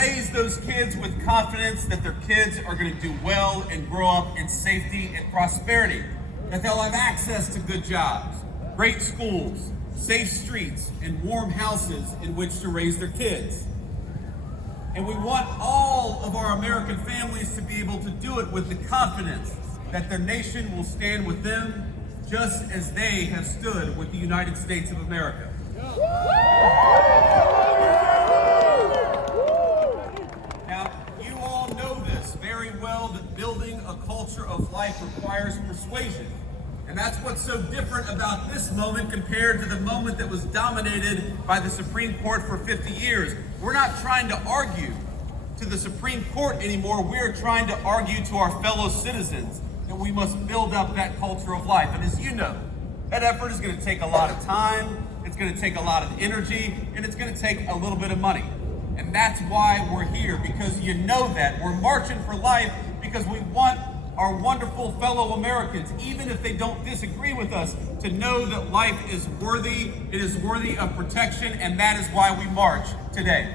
raise those kids with confidence that their kids are going to do well and grow up in safety and prosperity, that they'll have access to good jobs, great schools, safe streets, and warm houses in which to raise their kids. And we want all of our American families to be able to do it with the confidence that their nation will stand with them just as they have stood with the United States of America. Now, you all know this very well, that building a culture of life requires persuasion. And that's what's so different about this moment compared to the moment that was dominated by the Supreme Court for 50 years. We're not trying to argue to the Supreme Court anymore. We're trying to argue to our fellow citizens that we must build up that culture of life. And as you know, that effort is going to take a lot of time, it's going to take a lot of energy, and it's going to take a little bit of money. And that's why we're here, because you know that. We're marching for life because we want our wonderful fellow Americans, even if they don't disagree with us, to know that life is worthy, it is worthy of protection, and that is why we march today.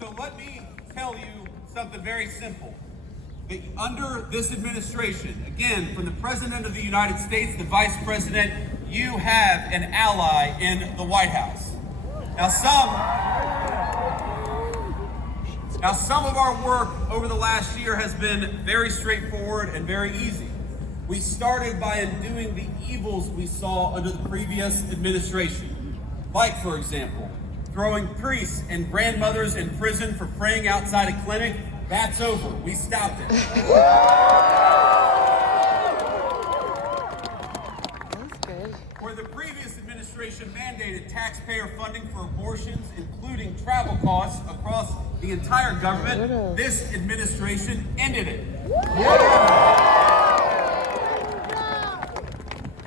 So let me tell you something very simple. That under this administration, again, from the President of the United States, the Vice President, you have an ally in the White House. Now some of our work over the last year has been very straightforward and very easy. We started by undoing the evils we saw under the previous administration. Like, for example, throwing priests and grandmothers in prison for praying outside a clinic. That's over. We stopped it. That's good. Where the previous administration mandated taxpayer funding for abortions, including travel costs across the entire government, this administration ended it.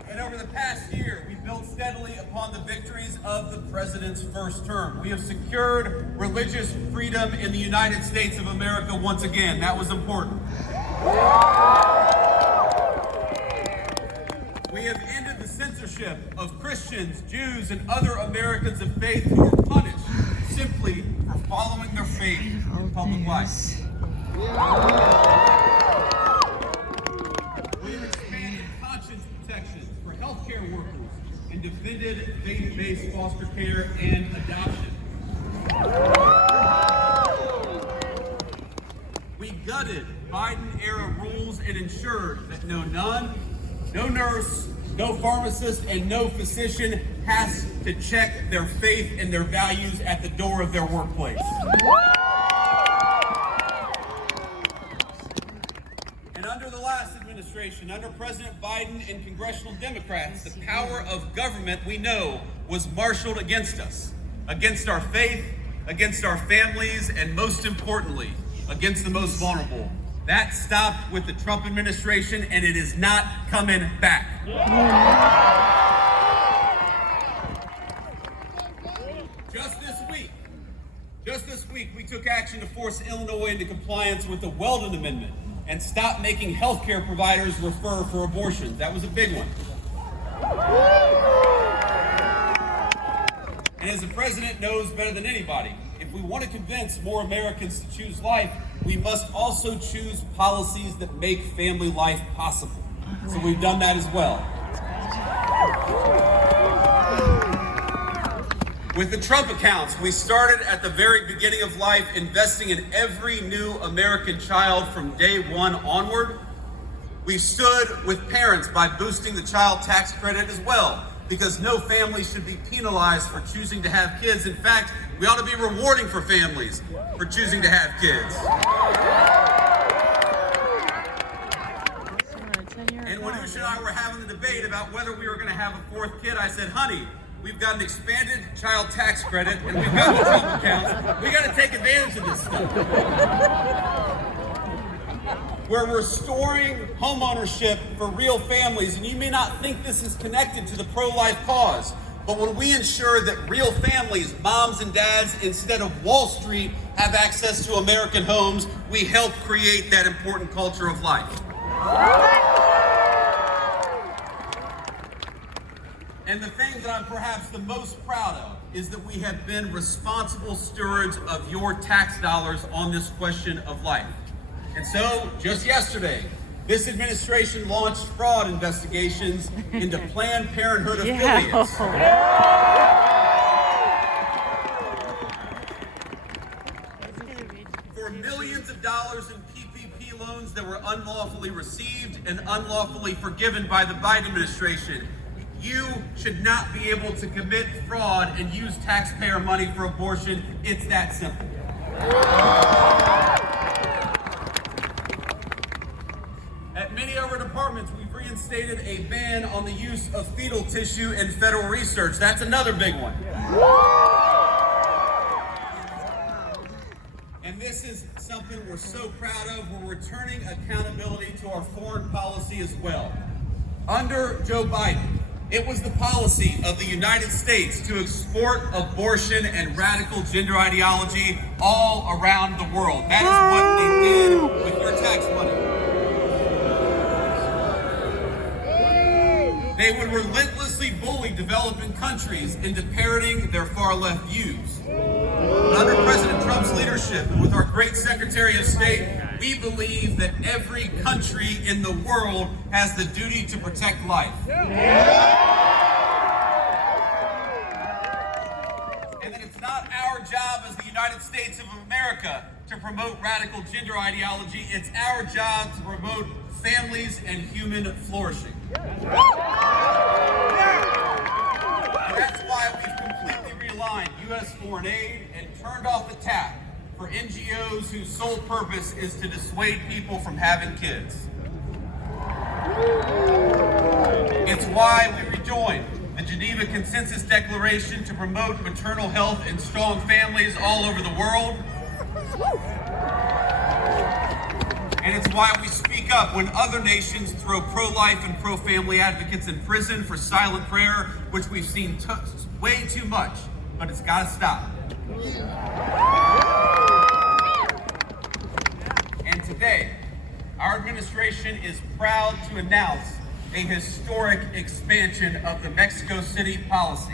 And over the past year, we built steadily upon the victories of the president's first term. We have secured religious freedom in the United States of America once again. That was important. We have ended the censorship of Christians, Jews, and other Americans of faith who are punished simply for following their faith in public life. We have expanded conscience protections for healthcare workers and defended faith-based foster care and adoption. We gutted Biden-era rules and ensured that no nun, no nurse, no pharmacist, and no physician has to check their faith and their values at the door of their workplace. And under the last administration, under President Biden and congressional Democrats, the power of government, we know, was marshaled against us, against our faith, against our families, and most importantly, against the most vulnerable. That stopped with the Trump administration, and it is not coming back. Just this week, we took action to force Illinois into compliance with the Weldon Amendment and stop making healthcare providers refer for abortions. That was a big one. And as the president knows better than anybody, if we want to convince more Americans to choose life, we must also choose policies that make family life possible. So we've done that as well. With the Trump accounts, we started at the very beginning of life, investing in every new American child from day one onward. We stood with parents by boosting the child tax credit as well, because no family should be penalized for choosing to have kids. In fact, we ought to be rewarding for families for choosing to have kids. And when Usha and I were having the debate about whether we were going to have a fourth kid, I said, honey, we've got an expanded child tax credit and we've got the Trump accounts. We got to take advantage of this stuff. We're restoring homeownership for real families, and you may not think this is connected to the pro-life cause, but when we ensure that real families, moms and dads, instead of Wall Street, have access to American homes, we help create that important culture of life. And the thing that I'm perhaps the most proud of is that we have been responsible stewards of your tax dollars on this question of life. And so, just yesterday, this administration launched fraud investigations into Planned Parenthood affiliates. For millions of dollars in PPP loans that were unlawfully received and unlawfully forgiven by the Biden administration. You should not be able to commit fraud and use taxpayer money for abortion. It's that simple. At many of our departments, we've reinstated a ban on the use of fetal tissue in federal research. That's another big one. And this is something we're so proud of. We're returning accountability to our foreign policy as well. Under Joe Biden, it was the policy of the United States to export abortion and radical gender ideology all around the world. That is what they did with your tax money. They would relentlessly bully developing countries into parroting their far-left views. But under President Trump's leadership and with our great Secretary of State, we believe that every country in the world has the duty to protect life. And that it's not our job as the United States of America to promote radical gender ideology. It's our job to promote families and human flourishing. And that's why we've completely realigned U.S. foreign aid and turned off the tap for NGOs whose sole purpose is to dissuade people from having kids. It's why we rejoined the Geneva Consensus Declaration to promote maternal health and strong families all over the world. And it's why we speak up when other nations throw pro-life and pro-family advocates in prison for silent prayer, which we've seen way too much, but it's got to stop. And today, our administration is proud to announce a historic expansion of the Mexico City policy.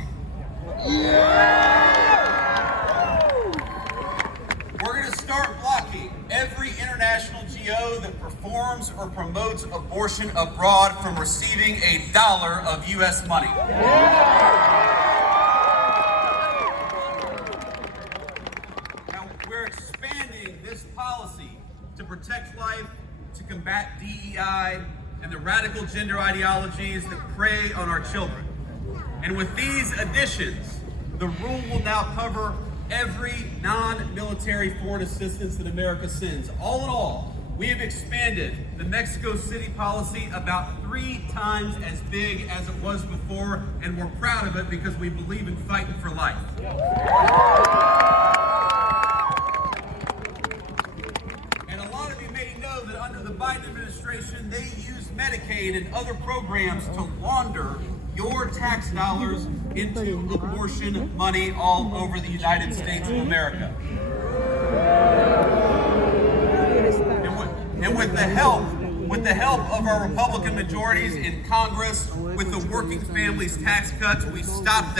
We're going to start blocking every international GO that performs or promotes abortion abroad from receiving $1 of U.S. money. Now, we're expanding this policy to protect life, to combat DEI, and the radical gender ideologies that prey on our children. And with these additions, the rule will now cover every non-military foreign assistance that America sends. All in all, we have expanded the Mexico City policy about 3 times as big as it was before, and we're proud of it because we believe in fighting for life. And a lot of you may know that under the Biden administration, they use Medicaid and other programs to launder your tax dollars into abortion money all over the United States of America. And with the help of our Republican majorities in Congress, with the Working Families Tax Cuts, we stopped that.